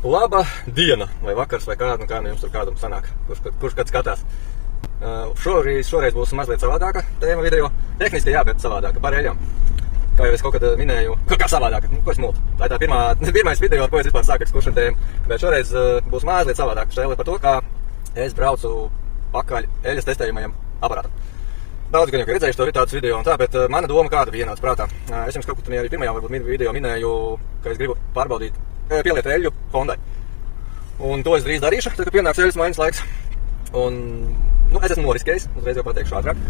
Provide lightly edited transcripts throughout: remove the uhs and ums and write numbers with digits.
Laba diena, vai vakars, vai kāda, kā nu jums tur kādam sanāk, kurš kad skatās. Šoreiz būs mazliet savādāka tēma video. Tehniski jā, bet savādāka par eļļām. Kā jau es kaut kad minēju, kā savādāka, ko es multu. Tā ir tā pirmais video, ar ko es vispār sāku ekskuršanu tēmu. Bet šoreiz būs mazliet savādāka šēle par to, kā es braucu pakaļ eļļas testējumajam aparātam. Daudz gan jau redzējuši to tādus video un tā, bet mana doma kāda bija nāca prātā. Es jums kaut kur arī pirmajā varbūt video minēju, ka es gribu pārbaudīt pieliet eļļu Hondai. Un to es drīz darīšu, tad, kad pienāks eļļas maiņas laiks. Un, es esmu noriskējis, uzreiz jau pateikšu ātrāk.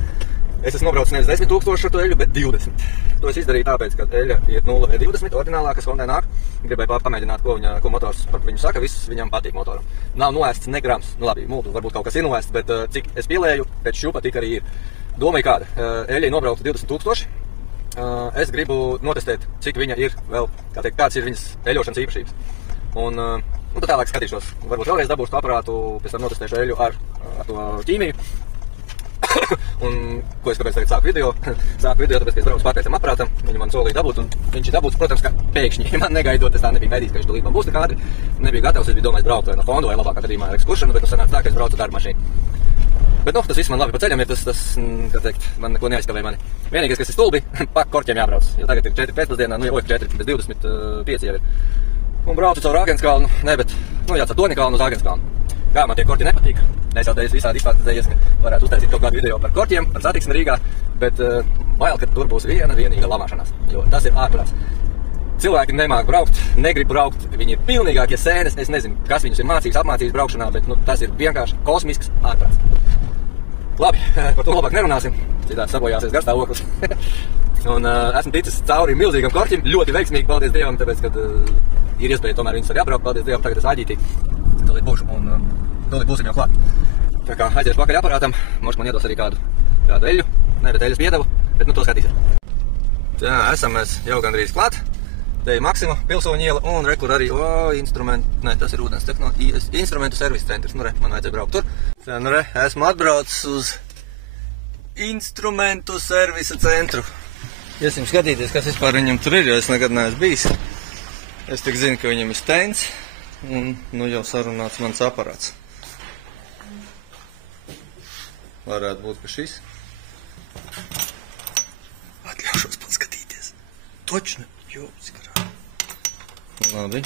Es esmu nobraucis nevis 10 000 ar to eļļu, bet 20. To es izdarīju tāpēc, ka eļļa ir 0,20 ordinālā, kas Hondai nāk. Gribēju pamēģināt, ko motors par viņu saka, viss viņam patīk motoram. Nav noēsts ne grams, labi, multu, varbūt kaut kas ir noēsts, bet cik es pielēju, pēc šupa tik arī ir. Doma ir kāda, eļļa ir nobraukta 20 000. Es gribu notestēt, cik viņa ir vēl, kāds ir viņas eļošanas īpašības. Un tad tālāk skatīšos, varbūt vēlreiz dabūšu to aparātu, pēc tam notestēšu eļļu ar to ķīmiju. Un ko es kāpēc tagad sāku video? Sāku video, tāpēc, ka es braucu pārteicam aparātam, viņu man solīja dabūt, un viņš ir dabūts, protams, ka pēkšņi. Man negaidot, es tā nebiju gaidījis, ka viņš tulīt man būs tik ātri. Nebiju gatavs, es biju domājis braukt vai no Hondu vai labākā gadījumā ar ekskuršanu, bet sanāca tā, ka es braucu darba mašīnu. Bet, tas viss man labi pa ceļam ir, tas, kā teikt, man neko neaizskavē mani. Vienīgais, kas ir stulbi, pa korķiem jābrauc, jo tagad ir 4 pēcpusdienā, jau 4, bez 25 jau ir. Un braucu caur Āgenskalnu, bet, caur Doņakalnu uz Āgenskalnu. Kā man tie korķi nepatīk, es jau teicu visādi izpāstadzējies, ka varētu uztaisīt kaut kādu video par korķiem, par satiksmi Rīgā, bet bail, ka tur būs vienīga lamāšanās, jo tas ir ārprāts. Cilvēki nemāk braukt, negrib braukt, viņi ir pilnīgākie sēnes, es nezinu, kas viņus ir mācījis, apmācījis braukšanā, bet tas ir vienkārši kosmisks ārprāts. Labi, par to labāk nerunāsim, citādi sabojāsies garstāvoklis. Un esmu ticis cauri milzīgam korķim, ļoti veiksmīgi, paldies Dievam, tāpēc, kad ir iespēja tomēr viņus arī apbraukt, paldies Dievam, tagad es aģītī, tūlīt būšu un tūlīt būsim jau klāt. Tā kā aiziešu pakaļ aparātam, možda man iedos arī kādu eļļu, bet eļļas piedevu, bet to skatīsim. Tā, esam mēs jau gandrīz klāt. Te ir Maksima, Pilsoņu iela un rekur arī tas ir ūdens instrumentu servisa centrs. Man vajadzēja braukt tur. Tā, esmu atbraucis uz instrumentu servisa centru. Iesim skatīties, kas vispār viņam tur ir, jo es nekad neesmu bijis. Es tik zinu, ka viņam ir stends un jau sarunāts mans aparāts. Varētu būt, ka šis. Atļaušos paskatīties. Točni, jūpsikarā. Labi.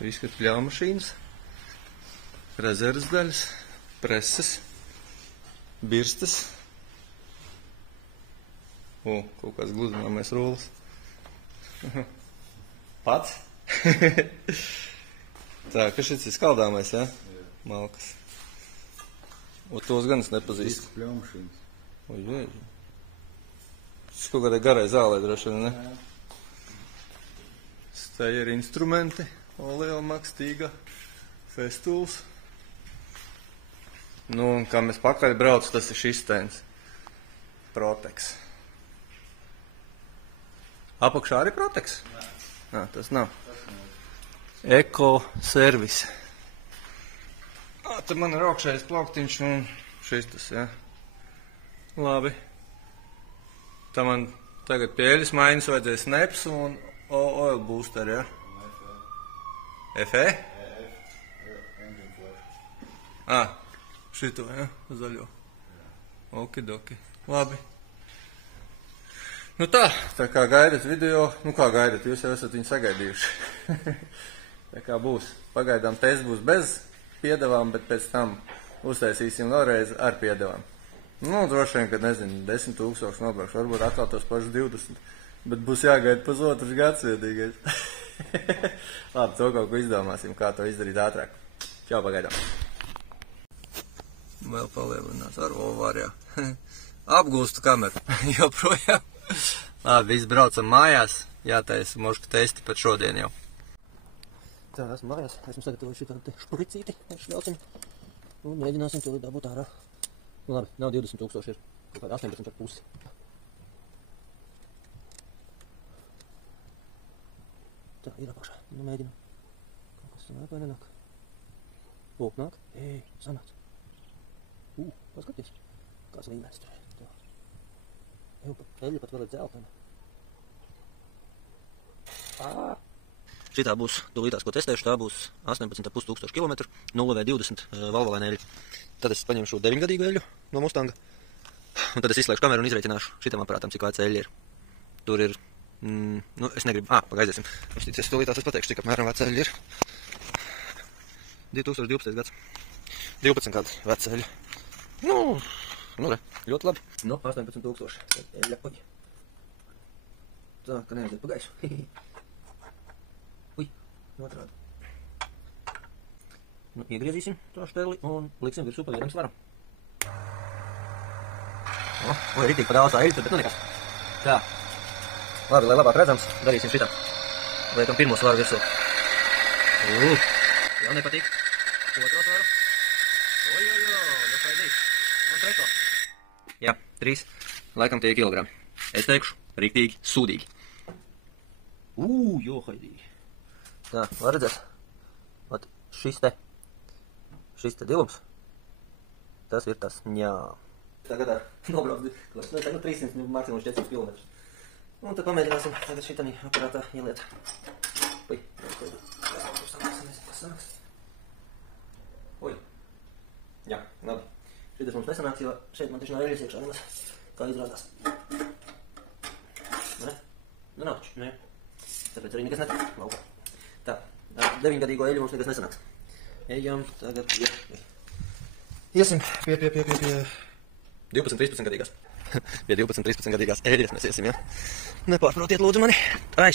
Izskat pļāmašīnas, rezerves daļas, preses, birstes. Kaut kāds gludināmais rullis. Pats? Tā, ka šis ir skaldāmais, jā? Malkas. Tos gan es nepazīstu. Pļāmašīnas. Jēži. Tas kaut kādai garai zālē droši vien, ne? Tā ir instrumenti, Oleomax, Tīga, Festuls. Un kā mēs pakaļ braucu, tas ir šis stends. Protex. Apakšā arī Protex? Nē, tas nav. Eko servis. Te man ir augšējais plauktiņš un šis tas, jā. Labi. Tā man tagad pie eļļas maiņas vajadzēs neps un oil booster, jā? FE? Šito, jā? Zaļo. Okidoki. Labi. Tā kā gaidat video, kā gaidat, jūs jau esat viņu sagaidījuši. Tā kā būs. Pagaidām tests būs bez piedevām, bet pēc tam uztaisīsim vēlreiz ar piedevām. Droši vien, kad nezinu, 10 000 nobraukšu, varbūt atkal tos pašus 20, bet būs jāgaida pusotrs gads viedīgais. Labi, to kaut ko izdomāsim, kā to izdarīt ātrāk. Čau, pagaidām. Vēl palielinās ar ovārjā. Apgūstu kameru, joprojām. Labi, viss braucam mājās, jātaisa moška testi pat šodien jau. Tā, esmu mājās, esmu sagatavojuši tādu špricīti, šļausim, un mēģināsim to dabūt ārā. Labi, nav 20 000, ir kaut kāda 18,5. Tā, ir apakšā. Mēģinam. Kaut kas sanāk vai nenāk? Nāk? Sanāc. Paskaties. Kāds līmenis tur. Tā. Eļļa pat vēl ir dzeltena. Šitā būs tūlītās, ko testēšu, tā būs 18,5 tūkstoši kilometru, 0V20 valvolaina eļļa. Tad es paņemšu 9-gadīgu eļļu no Mustanga, un tad es izslēgšu kameru un izreikināšu šitam aparātam, cik veca eļļa ir. Tur ir, es negribu, pagaidiesim. Es tūlītās es pateikšu, cik apmēram veca eļļa ir. 2012. gads. 12 gadu veca eļļa. Ļoti labi. 18 tūkstoši eļļa. Tā, ka neaiziet pa gaisu. Otrādi. Iegriezīsim to šperli un liksim virsū pa vienam svaram. Ritīgi pa daudz tā eļļa, bet nekas. Tā. Labi, lai labāk redzams, darīsim šitā. Liekam pirmo svaru virsū. Jau nepatīk. Otro svaru. Nepaidīs. Un trešo. Jā, 3. Laikam tie kilogrami. Es teikšu, riktīgi, sūdīgi. Johaidīgi. Tā, var redzēt, šis te dilums, tas ir tas, Tagad nobrauc, tagad 300, maksimums 400 km. Un tad pamēģināsim tagad šitanī aparātā ieliet. Jā, labi. Šitas mums nesanāks, jo šeit man taču nav eļļas iekšā nemaz, kā izrādās. Ne? Nav taču, ne? Tāpēc arī nekas netik, laukā. Tā, 9-gadīgo eļļu mums nekas nesanāks. Ejam tagad Iesim pie 12-13 gadīgās. Pie 12-13 gadīgās eļļas mēs iesim, ja? Nepārprotiet lūdzu mani.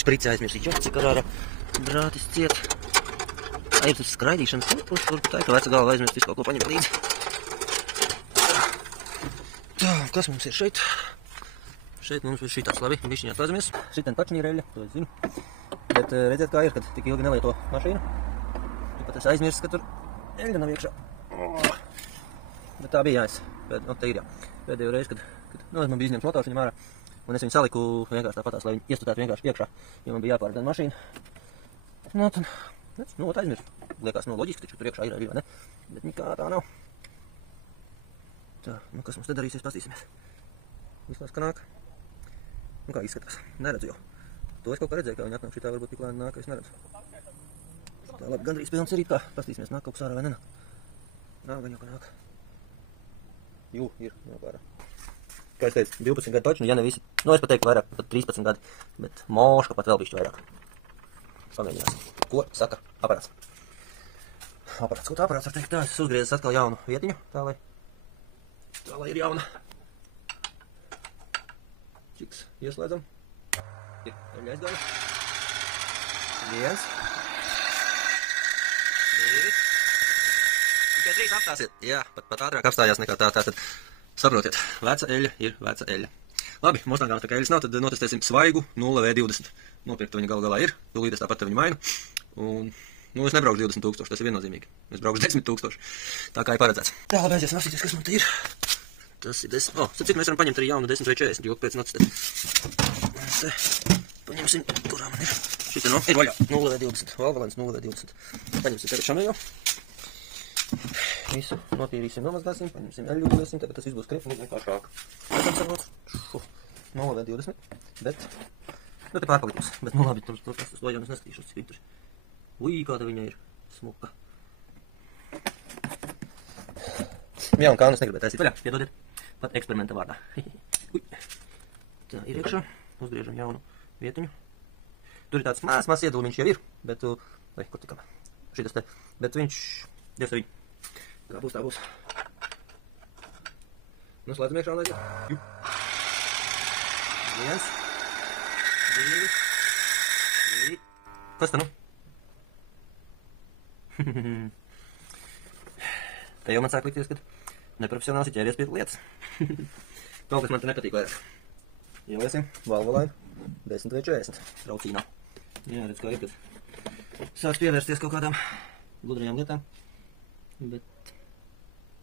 Šprici aizmirsīt, cik ar brātis ciet. Ir tas skraidīšanas, kur tā ir, ka veca galva aizmirst visu kaut ko paņemt līdzi. Tā, kas mums ir šeit? Šeit mums ir šitāds, labi, bišķiņā slēdzamies. Šitien tačni ir eļļa, to es zinu. Bet redziet, kā ir, kad tik ilgi nelieto mašīnu. Pat es aizmirstu, ka tur eļļa nav iekšā. Bet tā bija jāies. Te ir jā. Pēdējo reizi, kad man bija izņemts motors viņam ārā. Un es viņu saliku vienkārši tāpatās, lai viņu iestutētu vienkārši iekšā. Jo man bija jāpārdien mašīnu. Tad aizmirstu. Liekas, loģiski, taču tur iekšā ir eļļa, vai ne? Bet nekā tā nav. Tā, kas mums te darīsies, pastīsimies. Vislās, ka nāk. Kā izskatās? Neredzu jau. To es kaut kā redzēju, kā viņi atnāk šitā, varbūt tik lēni nāk, ka es neredzu. Tā labi, gandrīz pilns ir it kā. Pastīsimies, nāk kaut kas ārā vai nenāk. Nāk, gan jau kā nāk. Ir, nāk ārā. Kā es teicu, 12 gadi taču, ja ne visi. Es pat teiktu vairāk, pat 13 gadi. Bet moška pat vēl bišķi vairāk. Pamēģināsim. Ko saka aparāts? Ko tā aparāts var teikt? Tā, es uzgriezis atkal jaunu vietiņu, tā lai ir jauna. Čiks, ieslēdzam. Ir eļļa aizgāja. 1. 2. Tikai 3 apstāsiet. Jā, pat ātrāk apstājās nekā tā. Tātad, saprotiet, veca eļļa ir veca eļļa. Labi, Mustangā tā kā eļļas nav, tad notestēsim svaigu 0V20. Nopirkta viņa galu galā ir, tūlīt es tāpat viņu mainu. Un, es nebraukšu 20 000, tas ir viennozīmīgi. Es braukšu 10 000. Tā kā ir paredzēts. Tā, labi, aizies apstīties, kas mums te ir. Tas ir 10. Cik mēs varam paņemt arī jaunu 10V40, jo pēc notestēt. Paņemsim, kurā man ir. Šita ir vaļā. 0V20. Valvolains 0V20. Paņemsim tagad šamējo. Visu notīrīsim, nomazgāsim, paņemsim eļļu, gulēsim, tagad tas viss būs krietni vienkāršāk. Pēc tam 0V20, bet, te pārpalikums, bet labi, tur tas lojām es neskatīšos, cik viņi tur. Kāda viņa ir smuka. Jā, un kānu es negribētu taisīt vaļā, piedodiet, pat eksperimenta vārdā. Tā ir iekšā, uzgriežam jaunu vietiņu. Tur ir tāds mās iedulmiņš jau ir, bet, kur tikam, šitas te, bet viņš, dievs te viņu, tā būs. Slēdzam iekšā un aiziet. 1, 2, 3. Kas te nu? Te jau man sāk likties, ka neprofesionāls ir ķēries pie lietas. Kaut kas man te nepatīk vairāk. Ieliesim valvolainu 10V40 traucīnā. Jā, redz kā ir, kad sāks pievērsties kaut kādām gudrajām lietām. Bet,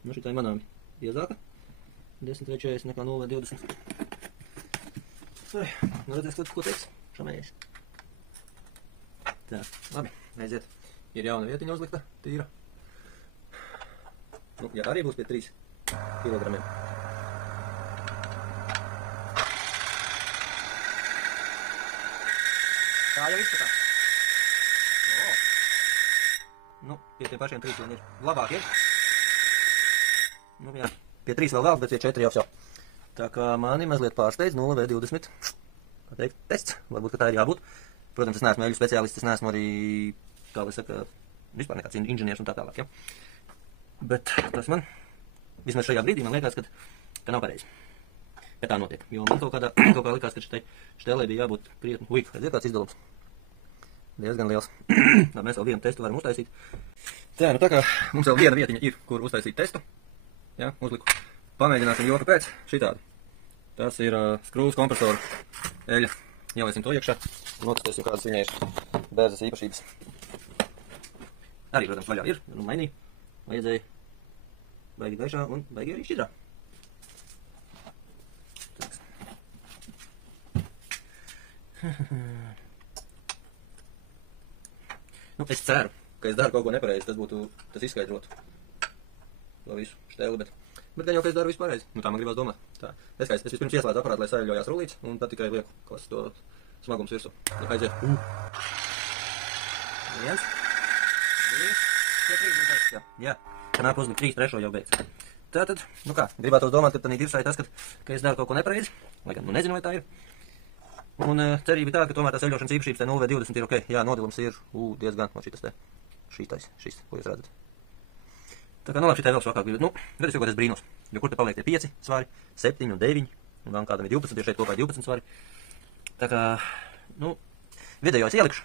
šitā ir manām biezāka. 10V40 nekā 0V20. Redzēs, ko teiks šamējais. Tā, labi, aiziet. Ir jauna vietiņa uzlikta, tīra. Jā, arī būs pie 3 kilogramiem. Tā, Tā jau izskatās. Nu, pie tiem pašiem 3 vien ir labāk, ir. Nu, jā, pie 3 vēl bet pie 4 jau. Tā kā mani mazliet pārsteidz 0V20. Kā teikt, tests. Varbūt, ka tā ir jābūt. Protams, es neesmu eļu speciālists, es neesmu arī, kā lai saka, vispār nekāds inženieris un tā tālāk, ja. Bet tas man, vismaz šajā brīdī, man liekas, ka nav pareizi. Ja tā notiek, jo man kaut kā likās, ka štelē bija jābūt krietni. Ui, redz, ir kāds izdalums. Diezgan liels. Tā mēs vēl vienu testu varam uztaisīt. Tā, nu tā kā mums vēl viena vietiņa ir, kur uztaisīt testu. Ja, uzliku. Pamēģināsim joka pēc šitādu. Tas ir skrūves kompresora eļa. Ieliesim to iekšā un notestēsim, kādas viņai ir bērzes īpašības. Arī, protams, vaļā ir, nu mainīja. Vajadzēja baigi gaišā un baigi arī šķidrā. Nu, es ceru, ka es daru kaut ko nepareizi, tas izskaidrotu to visu štēli, bet gan jau, ka es daru visu pareizi. Nu, tā man gribās domāt. Tā. Es vispirms ieslēdzu aparātu, lai saļļojās rullīts, un tad tikai lieku kas to smagums virsū. Aiziet. 1, 2, 4, jā. Ka nāk uzlikt 3, 3 jau beidz. Tātad, nu kā, gribētos domāt, ka tad ir divsai tas, ka es daru kaut ko nepareizi, lai gan, nu nezinu, vai tā ir. Un cerība ir tāda, ka tomēr tās eļļošanas īpašības te 0V20 ir ok. Jā, nodilums ir diezgan, man šitas te, šis, ko jūs redzat. Tā kā, nu labi, šitai vēl švakāk bija, nu, redz jau, ko tas brīnos. Jo kur te paliek tie 5 svari, 7 un 9, un vēl kādam ir 12, ir šeit kopā 12 svari. Tā kā, nu, video es ielikšu.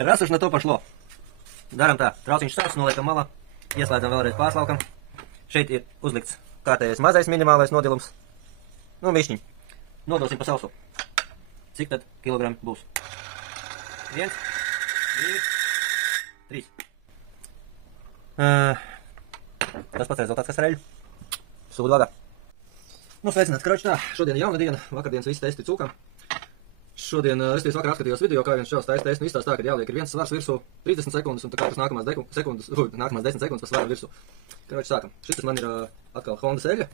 Раз уж на то пошло. Daram tā, trauciņš sāks, noliekam malā, ieslēdzam vēlreiz pārslaukam. Šeit ir uzlikts kārtējais mazais minimālais nodilums. Nu, mišķiņ. Nodosim pa sausu. Cik tad kilogrami būs? 1, 2, 3. Tas pats rezultāts, kas ar eļu. Sūdu vārdā. Nu, sveicināts, kroči tā. Šodien jauna diena. Vakardienas visi testi cūkam. Šodien, es vakar atskatījos video, kā viens šāds tests izstāsta tā, ka jāliek ir viens svars virsū 30 sekundes, un tā kā tas nākamās 10 sekundes pa svaru virsū. Kroči, sākam. Šis man ir atkal Hondas eļa.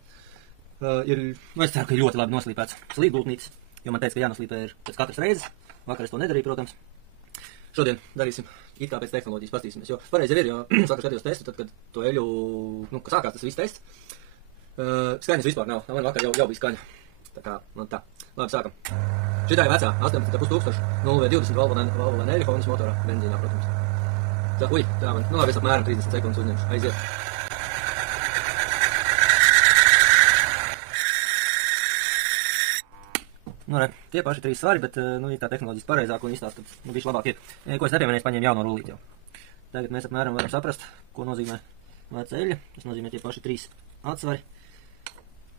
Nu, es ceru, ka ir ļoti labi noslīpēts slīdgultnītis, jo man teica, ka jānoslīpē ir pēc katras reizes. Vakar es to nedarīju, protams. Šodien darīsim it kā pēc tehnoloģijas pastīsimies, jo pareizi ir, jo vakar skatījos testu, tad, kad to eļu, nu, kad sākās tas viss tests, skaņas vispār nav. Man vakar jau bija skaņa. Tā kā, nu tā. Labi, sākam. Šitā ir vecā, 18,5 tūkstoši, 0V20 valvolēna eļa Hondas motorā, benzīnā, protams. Tā, ui, tā man, nu labi, es apmēram 30 sekundes uzņemšu. Aiziet. Nu, re, tie paši 3 svari, bet, nu, ir tā tehnoloģiski pareizāk un izstāst, tad, nu, bišķi labāk ir. Ko es nepieminēju, es paņēmu jauno rullīti jau. Tagad mēs apmēram varam saprast, ko nozīmē veca eļa. Tas nozīmē tie paši 3 atsvari.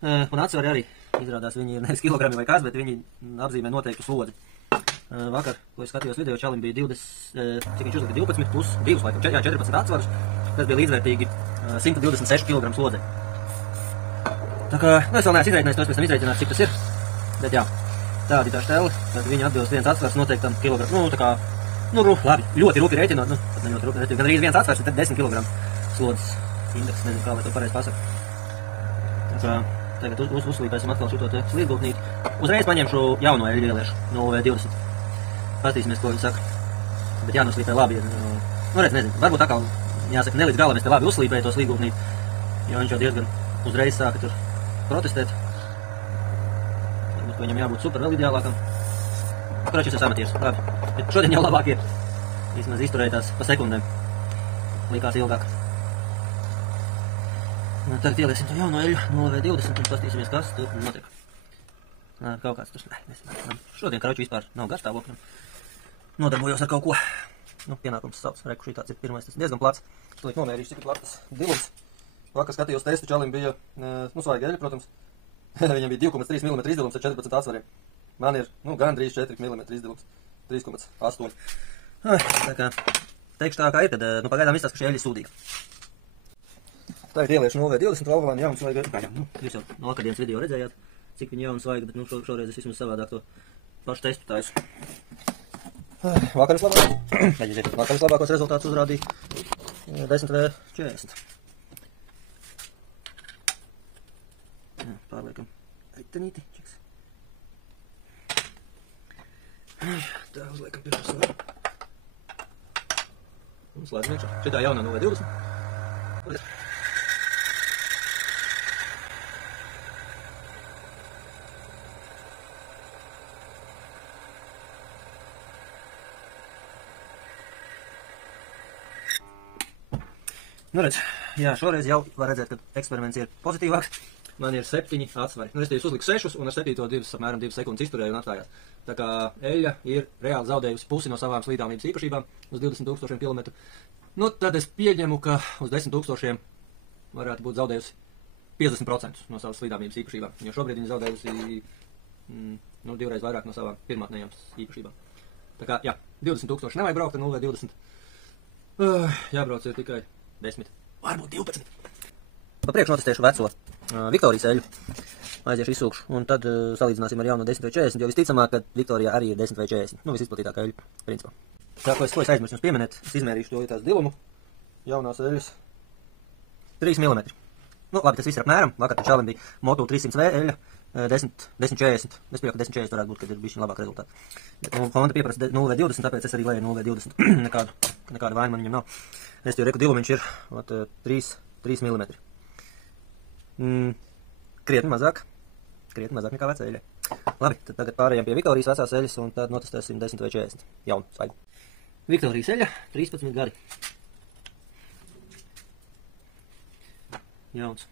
Un atsvari arī, izrādās, viņi ir nevis kilogrami vai kas, bet viņi apzīmē noteiktu slodzi. Vakar, ko es skatījos video, čalim bija 20, cik viņš uzlika 12 plus 2, laikam, 14 atsvarus. Tas bija līdzvērtīgi 126 kg slodze. Tā kā, nu, es vēl neesmu izreikinājis, to es pēc tam izreikinās, cik tas ir. Bet jā, tādi tā šteli, tad viņi atbilst viens atsvars noteiktam kilogramu. Nu, tā kā, nu, labi, ļoti rūpi reiķinot, nu, pat ne ļoti rūpi reiķinot. Gan arī viens atsvars, un tad 10 kg slodzes indeks, nezinu, kā lai to pareizi pasaka. Tā kā, tagad uzslīpēsim atkal šito te slīdgultnīti. Uzreiz paņemšu jauno eļu ieliešu, 0V20. Pastīsimies, ko viņi saka. Bet jānoslīpē labi, nu, redz, nezinu, varbūt atkal, jāsaka, ne līdz galam es te labi uzslīpēju to slīdgultnīti, jo viņš jau diezgan uzreiz sāka tur protestēt. Varbūt viņam jābūt super vēl ideālākam. Kurāč es amatieris, labi. Bet šodien jau labāk ir. Vismaz izturējās pa sekundēm. Likās ilgāk. Tagad ieliesim to jauno eļu 0V20 un pastīsimies, kas tur notiek. Kaut kāds tur, nezinu. Šodien karoči vispār nav garstāvokļam. Nodarbojos ar kaut ko. Nu, pienākums savs. Reku šī tāds ir pirmais. Tas diezgan plats. Šeit nomērīšu, cik ir plats dilums. Vakar skatījos testu, čalim bija, nu, svaiga eļa, protams. Viņam bija 2,3 mm izdilums ar 14 atsvariem. Man ir, nu, gandrīz 4 mm izdilums. 3,8. Tā kā, teikšu tā kā ir, tad, nu, pagaidām izstāst, ka šī eļa ir sūdīga. Tagad ieliešu 0V20 valvolēnu jaunu svaigu eļu. Nu, jūs jau no vakardienas video redzējāt, cik viņa jauna svaiga, bet, nu, šoreiz es vismaz savādāk to pašu testu taisu. Vakaras labākos rezultātus uzrādīja 10V40. Pārliekam eitenīti, čiks. Tā uzliekam. liekam pirms svaru. Un slēdzam iekšā. Šitā jaunā 0,20. Nu redz, jā, šoreiz jau var redzēt, ka eksperiments ir pozitīvāks. Man ir 7 atsvari. Nu, es uzliku 6 un ar 7 apmēram 2 sekundes izturēju un atstājās. Tā kā eļļa ir reāli zaudējusi pusi no savām slīdāmības īpašībām uz 20,000 km. Nu, tad es pieņemu, ka uz 10,000 varētu būt zaudējusi 50% no savas slīdāmības īpašībām. Jo šobrīd viņa zaudējusi divreiz vairāk no savām pirmotnējām īpašībām. Tā kā, jā, 20,000 nevajag braukt ar 0,20. Jābrauc ir tikai 10, varbūt 12. Pa priekšu notestēšu veco Viktorijas eļu. Aiziešu izsūkšu, un tad salīdzināsim ar jauno 10 vai 40, jo visticamāk, ka Viktorijā arī ir 10 vai 40. Nu, visizplatītākā eļa, principā. Tā, ko es aizmirsu jums pieminēt, es izmērīšu to tās dilumu. Jaunās eļas 3 mm. Nu, labi, tas viss ir apmēram. Vakar te čalim bija Moto 300V eļa 10,40. Es pieļauju, ka 10,40 varētu būt, kad ir bišķiņ labāk rezultāti. Nu, Honda pieprasa 0,20, tāpēc es arī lēju 0,20. Nekāda vaina man viņam nav. Es jau reku dilumiņš ir 3 mm. Krietni mazāk nekā vecā eļa. Labi, tad tagad pārējām pie Viktorijas vecās eļas un tad notestēsim 10 vai 40. Jaunu, svaigu. Viktorijas eļa 13 gadi. Jauns.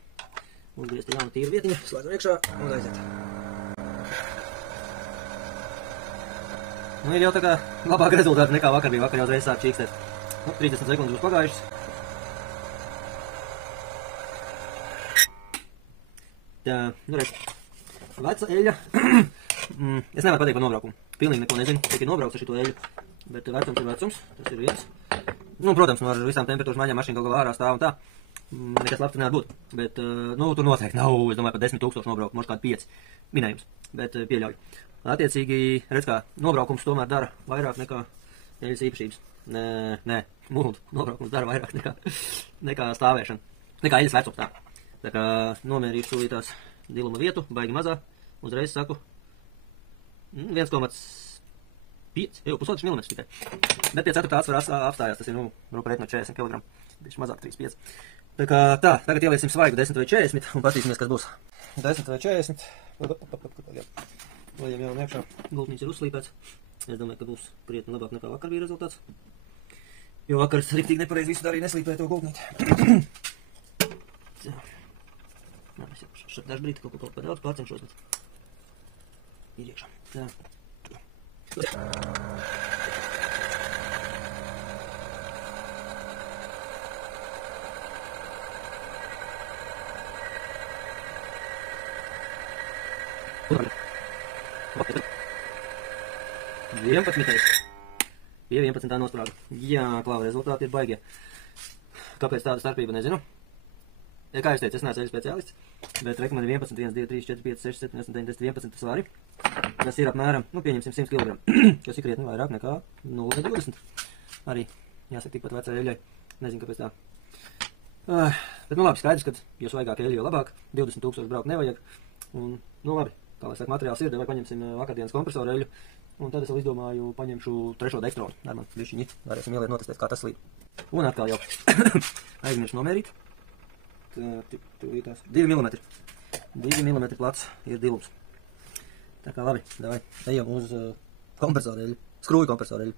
Uzgriezt jaunu tīru vietiņu, slēdzam iekšā un aiziet. Nu, ir jau tā kā labāk rezultāti nekā vakar bija. Vakar jau uzreiz sāk čīkstēt. Nu, 30 sekundes būs pagājušas. Tā, nu redz. Veca eļa. Es nevaru pateikt par nobraukumu. Pilnīgi neko nezinu, cik ir nobraukts ar šito eļu. Bet vecums ir vecums. Tas ir viens. Nu, protams, no ar visām temperatūras maiņām mašīna kaut kā ārā stāv un tā. Nekas labs tur nevar būt. Bet, nu, tur noteikti nav, es domāju, par 10,000 nobraukt, možda kādi 5 minējums. Bet pieļauju. Attiecīgi, redz kā, nobraukums tomēr dara vairāk nekā eļas īpašības. Nē, muldu nobraukums dara vairāk nekā stāvēšana. Nekā eļas vecums tā. Tā kā nomērīšu tūlītās diluma vietu, baigi mazā. Uzreiz saku 1,5, jau pusotrs milimetrs tikai. Bet pie 4. atsvara apstājās, tas ir, rūpēt no 40 kg. Bišķi mazāk 3,5. Tā kā tā, tagad ieliesim svaigu 10 vai 40 un patīsimies, kas būs. 10 vai 40. Lejam jau iekšā. Gultnīts ir uzslīpēts. Es domāju, ka būs krietni labāk nekā vakar bija rezultāts. Jo vakar es riktīgi nepareizi visu darīju, neslīpēju to gultnīti. Nā, es jau šeit dažu brīdi kaut ko pa daudz pārcenšos, bet ir iekšā. Tā. Pie 11. nosprāga. Jā, klāva rezultāti ir baigie. Kāpēc tāda starpība, nezinu. Kā es teicu, es neesmu eļas speciālists, bet reku man ir 11, 1, 2, 3, 4, 5, 6, 7, 8, 9, 10, 11 svari. Tas ir apmēram, pieņemsim 100 kg, kas ir krietni vairāk nekā 0,20. Arī, jāsaka, tikpat vecā eļai. Nezinu, kāpēc tā. Bet, labi, skaidrs, ka jo svaigāk eļa, jo labāk. 20,000 braukt nevajag. Un, labi, kā lai saka, materiāls ir, vai paņemsim vakardienas kompresoru eļu. Un tad es vēl izdomāju, paņemšu 3. dekstronu. Ar man višķiņi varēsim ieliet notestēt, kā tas slīd. Un atkal jau aizmiršu nomērīt. 2 mm. 2 mm plats ir dilums. Tā kā labi, davai, ejam uz kompresoru eļu. Skrūju kompresoru eļu.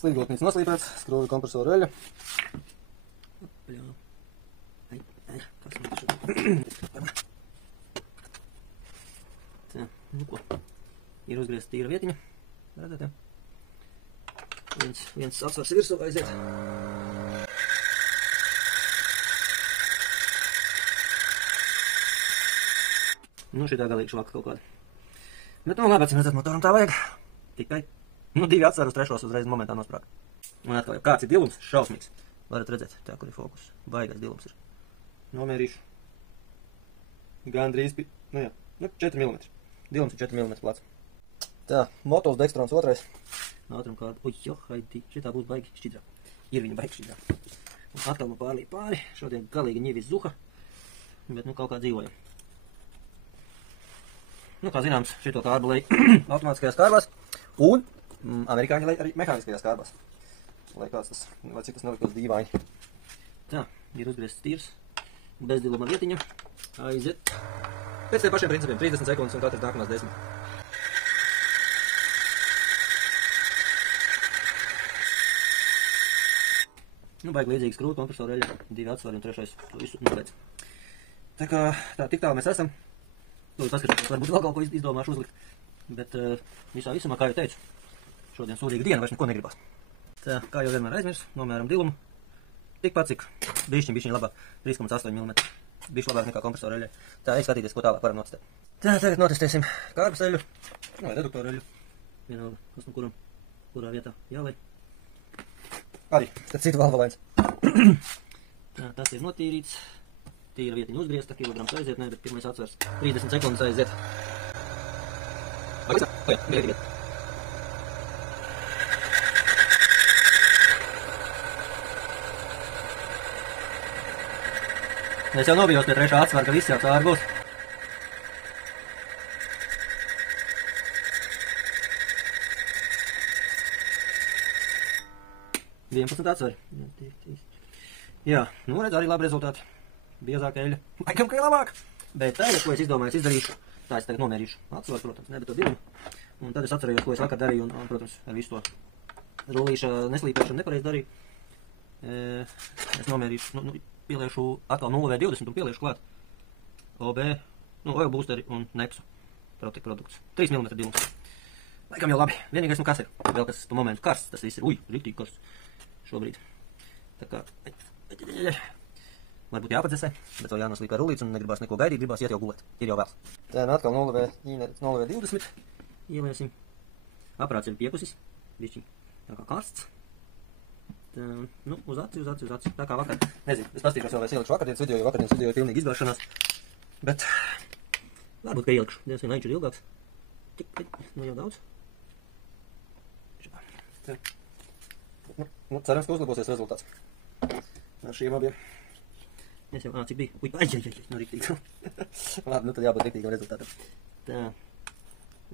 Slīdgultnīts noslīpēts, skrūju kompresoru eļu. Tā, nu ko. Ir uzgriezt tīra vietiņa. Redzēt, jā. Viens atsvars virsū aiziet. Nu, šitā galīgi švaka kaut kāda. Bet, labi, acīm redzēt, motoram tā vajag. Tikai, 2 atsvarus, 3 uzreiz momentā nosprāga. Un atkal jau kāds ir dilums, šausmīgs. Varat redzēt, tā, kur ir fokus. Baigais dilums ir. Nomērīšu. Gandrīz, 4 mm. Dilums ir 4 mm plats. Tā, motos dekstrons 2. Ātrum kādu, haidī, šitā būs baigi šķidrā. Ir viņa baigi šķidrā. Un atkal man pārlīja pāri, šodien galīgi ņivis zuha, bet kaut kā dzīvojam. Kā zināms, šito kārbu lej automātiskajās kārbās, un amerikāņi lai arī mehāniskajās kārbās. Lai kāds tas, vai cik tas nelikos dīvaini. Tā, ir uzgriezts tīrs, bez diluma vietiņa, aiziet. Pēc tiem pašiem principiem, 30 sekundes un katrs nākamās 10. Nu, baigi līdzīgas krūta, kompresora eļļa, 2 atsvari un 3. to visu nopēc. Tā kā tā, tik tālu mēs esam. Lūdzu, paskatīties, varbūt vēl kaut ko izdomāšu uzlikt. Bet visā visumā, kā jau teicu, šodien sūdīga diena, vairs neko negribas. Tā, kā jau vienmēr aizmirs, nomēram dilumu. Tikpat, cik bišķiņ labāk, 3,8 mm. Bišķi labāk nekā kompresora eļļa. Tā, ej skatīties, ko tālāk varam notestēt. Tā, tagad notestēsim kārbas eļļu, vai reduktoru eļļu. Vienalga, kas no kuram, kurā vietā jālai. Arī, starp citu valvalēns. Tā, tas ir notīrīts. Tīra vietiņa uzgriezta, kilograms aiziet, ne, bet pirmais atsvers. 30 sekundes aiziet. Es jau nobijos pie 3. atsvara, ka viss jau cauri būs. Atsvari. Jā, nu redz arī labi rezultāti. Biezāka eļļa. Laikam, ka ir labāk. Bet tagad, ko es izdomāju, izdarīšu. Tā es tagad nomērīšu atsvaru, protams, ne, bet to dilumu. Un tad es atcerējos, ko es vakar darīju un, protams, ar visu to rullīša neslīpēšanu nepareiz darīju. Es nomērīšu, pieliešu atkal 0V20 un pieliešu klāt OB, oil boosteri un nepsu produkts. 3 mm dilums. Laikam jau labi. Vienīgais, kas ir? Vēl kas pa momentu karsts, tas viss ir, riktīgi karsts. Šobrīd. Tā kā, varbūt jāpadzesē, bet vēl jānoslīpē rullīts un negribās neko gaidīt, gribās iet jau gulēt. Ir jau vēls. Tā, atkal 0V20 ieliesim. Aparāts ir piekusis, bišķi tā kā karsts. Tā, uz aci. Tā kā vakar, nezinu, es pastīšos vēl, vai es ielikšu vakardienas video, jo vakardienas video ir pilnīgi izgāšanās. Bet, varbūt, ka ielikšu. Dievs vien, viņš ir ilgāks. Jau daudz. Tā. Cerams, ka uzlabosies rezultāts ar šiem abiem. Es jau, cik bija? Riktīgi. Labi, tad jābūt riktīgam rezultātam. Tā,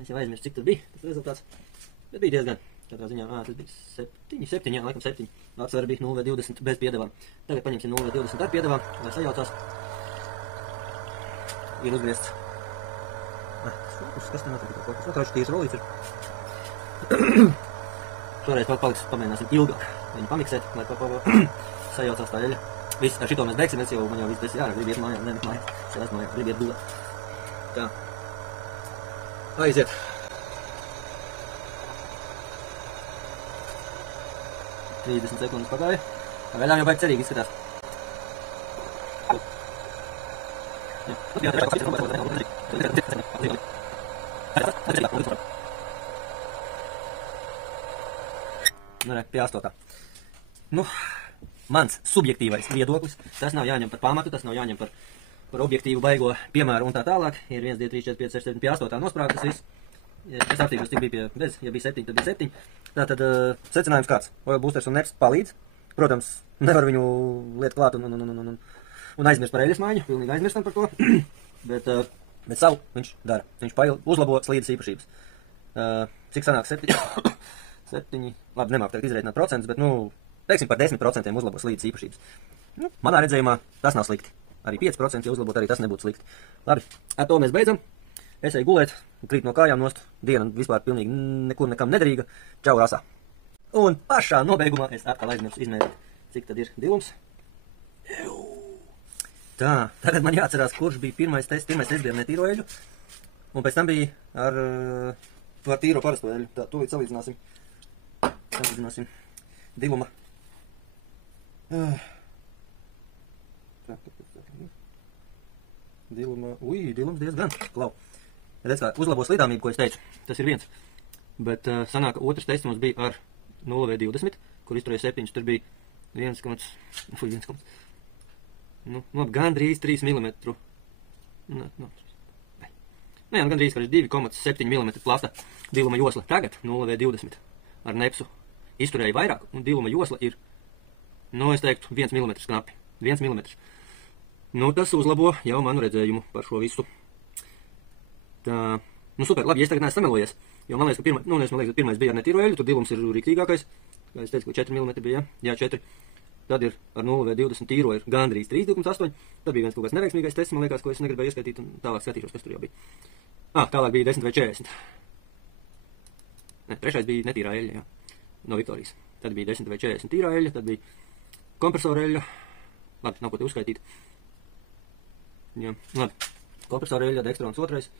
es jau aizmirstu, cik tur bija tas rezultāts. Bet bija diezgan. Katrā ziņā, tas bija 7, laikam 7. Atsvara bija 0V20 bez piedevām. Tagad paņemsim 0V20 ar piedevām, lai sajaucās. Ir uzgriezts. Kas te notiek? Atraušu tīrs rolīts ir. Šoreiz pamēģināsim ilgāk viņu pamiksēt, lai sajaucās tā eļļa. Viss, ar šito mēs beigsim, man jau viss tas jārāk, gribu iet mājā, nevis mājā, sēdās mājā, gribu iet gulēt. Tā. Aiziet. Trīsdesmit sekundes pagāja. Tā vēļām jau baigi cerīgi izskatās. Pie 8. Mans subjektīvais viedoklis, tas nav jāņem par pamatu, tas nav jāņem par objektīvu baigo piemēru un tā tālāk. Ir 1, 2, 3, 4, 5, 6, 7, pie 8. nosprāgtas viss. Es apstīšos, cik bija pie bez, ja bija 7, tad bija 7. Tātad secinājums kāds. Oil boosters un neps palīdz. Protams, nevar viņu liet klāt un aizmirst par eļļas maiņu, pilnīgi aizmirstam par to. Bet savu viņš dara. Viņš uzlabo slīdes īpašības. Cik sanāk 7, labi, nemāku teikt izreikināt procentus, bet, teiksim par 10% uzlabo slīdes īpašības. Manā redzējumā tas nav slikti. Arī 5% ja uzlabot, arī tas nebūtu slikti. Labi, ar to mēs beidzam. Es eju gulēt, krīt no kājām nost. Diena vispār pilnīgi nekur nekam nederīga. Čau rasā. Un pašā nobeigumā es atkal aizmirsu izmērīt, cik tad ir dilums. Tā, tagad man jāatcerās, kurš bija pirmais tests. Pirmais tests bija ar netīro eļļu. Un pēc tam bija ar tīro parasto eļļu. Tā, tūlīt salīdzināsim. Diluma. Dilums diezgan. Klau. Redz kā, uzlabo slīdāmību, ko es teicu. Tas ir viens. Bet sanāk, otrs tests mums bija ar 0V20, kur izturēja 7. Tur bija 1, gandrīz 3 mm. Gandrīz 2,7 mm plata diluma josla. Tagad 0V20 ar nepsu izturēja vairāk, un diluma josla ir, es teiktu, 1 mm knapi. 1 mm. Tas uzlabo jau manu redzējumu par šo visu. Tā, Nu, super, labi, ja es tagad neesmu samelojies, jo man liekas, ka pirmais bija ar netīro eļļu, tur dilums ir rīktīgākais, kā es teicu, ka 4 mm bija, jā, 4. Tad ir ar 0,20 tīro ir gandrīz 3,8. Tad bija viens kaut kāds neveiksmīgais tests, man liekas, ko es negribēju ieskaitīt, un tālāk skatīšos, kas tur jau bija. Tālāk bija 10 vai 40. Ne, trešais bija netīrā eļļa, jā, no Viktorijas. Tad bija 10 vai 40 tīrā eļļa, tad bija kompresora eļļa. Labi, nav ko te uzskaitīt. Jā, labi. Kompresora eļļa, dekstrons otrais.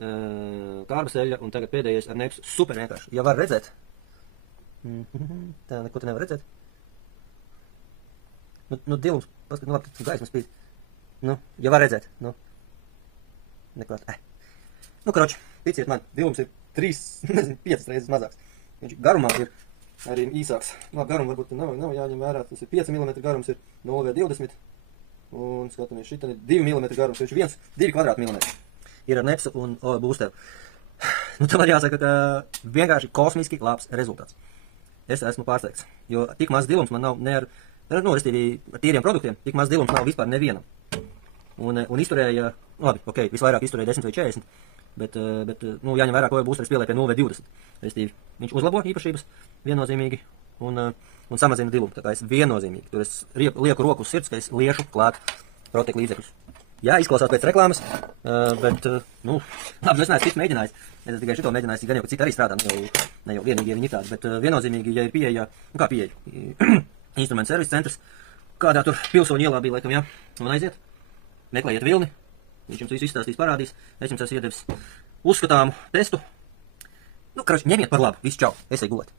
Kārbas eļļa, un tagad pēdējais ar nepsu. Super vienkārši. Ja var redzēt. Tā, neko te nevar redzēt. Nu, dilums, paskat, nu labi, gaismas spīd. Nu, ja var redzēt, nu. Neklāt, Nu, karoči, ticiet man, dilums ir 5 reizes mazāks. Viņš garumā ir arī īsāks. Labi, garumu varbūt nav jāņem vērā. Tas ir 5 mm garums, ir 0,20. Un skatāmies, šitan ir 2 mm garums, viņš ir 2 kvadrātmilimetri. Ir ar nepsu un boosteru. Nu, tam var jāsaka, ka vienkārši kosmiski labs rezultāts. Es esmu pārsteigts, jo tik maz dilums man nav ne ar, restīvi ar tīriem produktiem, tik maz dilums nav vispār nevienam. Un izturēja, labi, ok, visvairāk izturēja 10 vai 40, bet nu, jāņem vērā, ko boosteris pielē pie 0,20. Restīvi, viņš uzlabo īpašības viennozīmīgi un samazina dilumu. Tā kā es viennozīmīgi, tur es lieku roku uz sirds, ka es liešu klāt protek līdzekļus. Jā, izklausās pēc reklāmas, bet, nu, labi, es neesmu cits mēģinājis. Es tikai šito mēģinājis, gan jau, ka citi arī strādā, ne jau vienīgi, ja viņi ir tādi, bet viennozīmīgi, ja ir pieeja, nu kā pieeja, instrumentu servis centrs, kādā tur Pilsoņu ielā bija, laikam, jā, un aiziet, meklējiet Vilni, viņš jums visu izstāstīs, parādīs, es jums esmu iedevis uzskatāmu testu. Nu, karoči, ņemiet par labu, visu čau, es eju gulēt.